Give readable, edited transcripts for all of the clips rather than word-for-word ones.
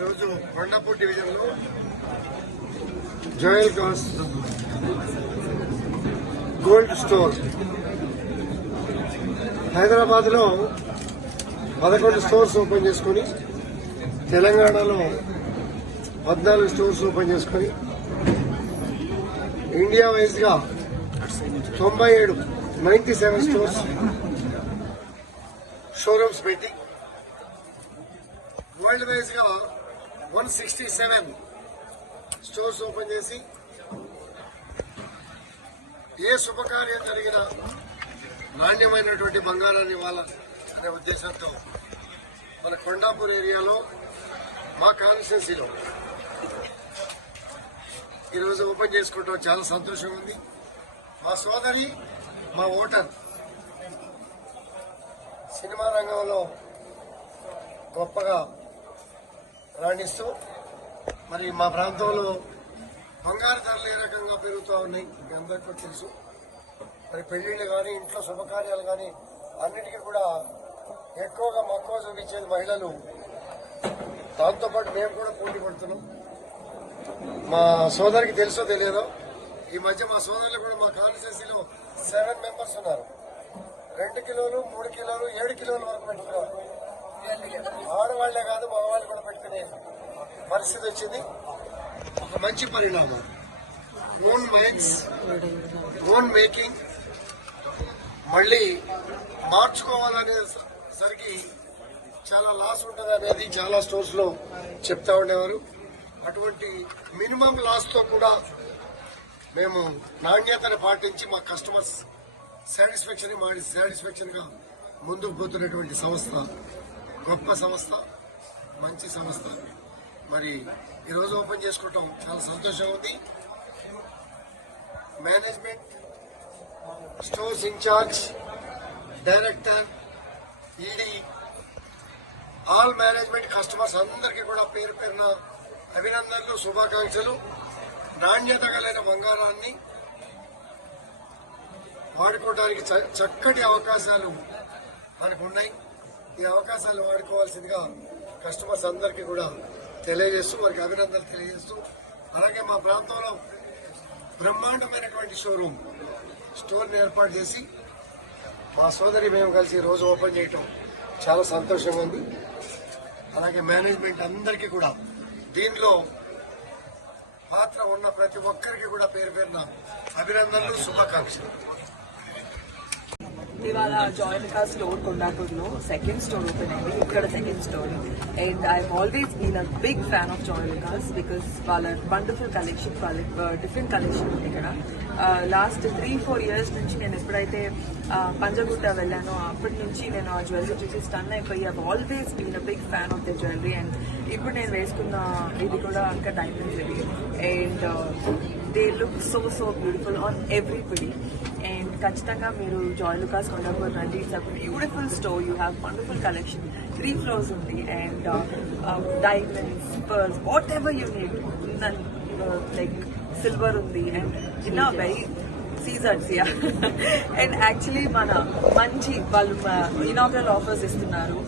ఈరోజు కొండాపూర్ డివిజన్ లో Joel cos gold store Hyderabad లో 11 స్టోర్స్ ఓపెన్ చేసుకుని తెలంగాణలో 14 స్టోర్స్ ఓపెన్ చేసుకుని ఇండియా వైజ్ గా 97 స్టోర్స్ షోరూమ్స్ పెట్టి వరల్డ్ వైజ్ గా 167 స్టోర్స్ ఓపెన్ చేసి ఏ శుభకార్యం జరిగినా నాణ్యమైనటువంటి బంగారాన్ని ఇవ్వాలనే ఉద్దేశంతో మన కొండాపూర్ ఏరియాలో మా కాన్స్టిట్యున్సీలో ఈరోజు ఓపెన్ చేసుకుంటాం. చాలా సంతోషం ఉంది. మా సోదరి మా ఓటర్ సినిమా రంగంలో గొప్పగా రాణిస్తూ మరి మా ప్రాంతంలో బంగారు ధరలు ఏ రకంగా పెరుగుతూ ఉన్నాయి మీ అందరికీ తెలుసు. మరి పెళ్లిళ్ళు కానీ ఇంట్లో శుభకార్యాలు కానీ అన్నిటికీ కూడా ఎక్కువగా మక్కువ చూపించేది మహిళలు. దాంతోపాటు మేము కూడా పోటీ పడుతున్నాం. మా సోదరికి తెలుసో తెలియదో ఈ మధ్య మా సోదరులు కూడా మా కాన్స్టిట్యున్సీలో 7 మెంబర్స్ ఉన్నారు. 2 కిలోలు 3 కిలోలు 7 కిలోల వరకు పెట్టుకున్నారు. ఆడవాళ్లే కాదు మగవాళ్ళు కూడా పెట్టుకునే పరిస్థితి వచ్చింది. ఒక మంచి పరిణామం. ఓన్ మైన్స్ ఓన్ మేకింగ్ మళ్ళీ మార్చుకోవాలనేసరికి చాలా లాస్ ఉంటుంది అనేది చాలా స్టోర్స్ లో చెప్తా ఉండేవారు. అటువంటి మినిమం లాస్ తో కూడా మేము నాణ్యతను పాటించి మా కస్టమర్స్ సాటిస్ఫాక్షన్ గా ముందుకు పోతున్నటువంటి సంస్థ, గొప్ప సంస్థ, మంచి సంస్థ. మరి ఈరోజు ఓపెన్ చేసుకోవటం చాలా సంతోషంగా ఉంది. Management, stores incharge, director, ED, all management, customers అందరికీ కూడా పేరు పేరున అభినందనలు, శుభాకాంక్షలు. నాణ్యత కలిగిన బంగారాన్ని వాడుకోవడానికి చక్కటి అవకాశాలు మనకు ఉన్నాయి. ఈ అవకాశాలు వాడుకోవాల్సిందిగా కస్టమర్స్ అందరికీ కూడా తెలియజేస్తూ వారికి అభినందనలు తెలియజేస్తూ, అలాగే మా ప్రాంతంలో బ్రహ్మాండమైనటువంటి స్టోర్ని ఏర్పాటు చేసి మా సోదరి మేము కలిసి రోజు ఓపెన్ చేయటం చాలా సంతోషంగా ఉంది. అలాగే మేనేజ్మెంట్ అందరికీ కూడా దీనిలో పాత్ర ఉన్న ప్రతి ఒక్కరికి కూడా పేరు పేరున అభినందనలు, శుభాకాంక్షలు. ఇవాళ జోయల్ స్టోర్ కొండాపూర్లో సెకండ్ స్టోర్ ఓపెన్ అయింది. ఇక్కడ second store. And I always been a big fan of Joyal because వాళ్ళ వండర్ఫుల్ కలెక్షన్, వాళ్ళ డిఫరెంట్ కలెక్షన్ ఉంది ఇక్కడ. లాస్ట్ 3-4 years నుంచి నేను ఎప్పుడైతే పంజగుట్ట వెళ్ళానో అప్పటి నుంచి నేను ఆ జ్యువెలరీ చూసి స్టన్ అయిపోయి I always been a big fan of the jewellery. And ఇప్పుడు నేను వేసుకున్న ఇది కూడా ఇంకా డైమండ్స్ ఇది. And they look so beautiful on everybody. And ఖచ్చితంగా మీరు జోయల్ లుకాస్ కొండాపూర్ రండి. It's a beautiful store. You have wonderful collection. 3 floors ఉంది. And diamonds, pearls, whatever you need. Like silver ఉంది. And in a very scissors. And actually మన మంచి వాళ్ళు inaugural offers ఇస్తున్నారు.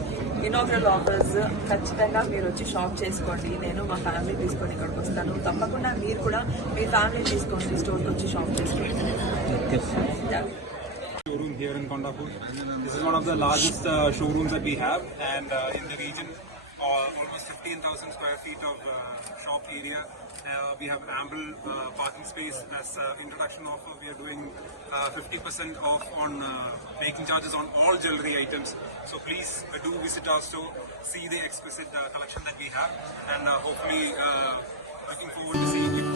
Inaugural offers ఖచ్చితంగా మీరు వచ్చి షాప్ చేసుకోండి. నేను మా ఫ్యామిలీ తీసుకొని ఇక్కడికి వస్తాను. తప్పకుండా మీరు కూడా మీ ఫ్యామిలీ తీసుకోండి, స్టోర్కి వచ్చి షాప్ చేసుకోండి. Showroom here in Kondapur. This is one of the largest showrooms that we have, and in the region, almost 15,000 square feet of shop area. We have ample parking space. As introduction offer, we are doing 50% off on making charges on all jewelry items. So please do visit our store, see the exquisite collection that we have, and hopefully looking forward to seeing you.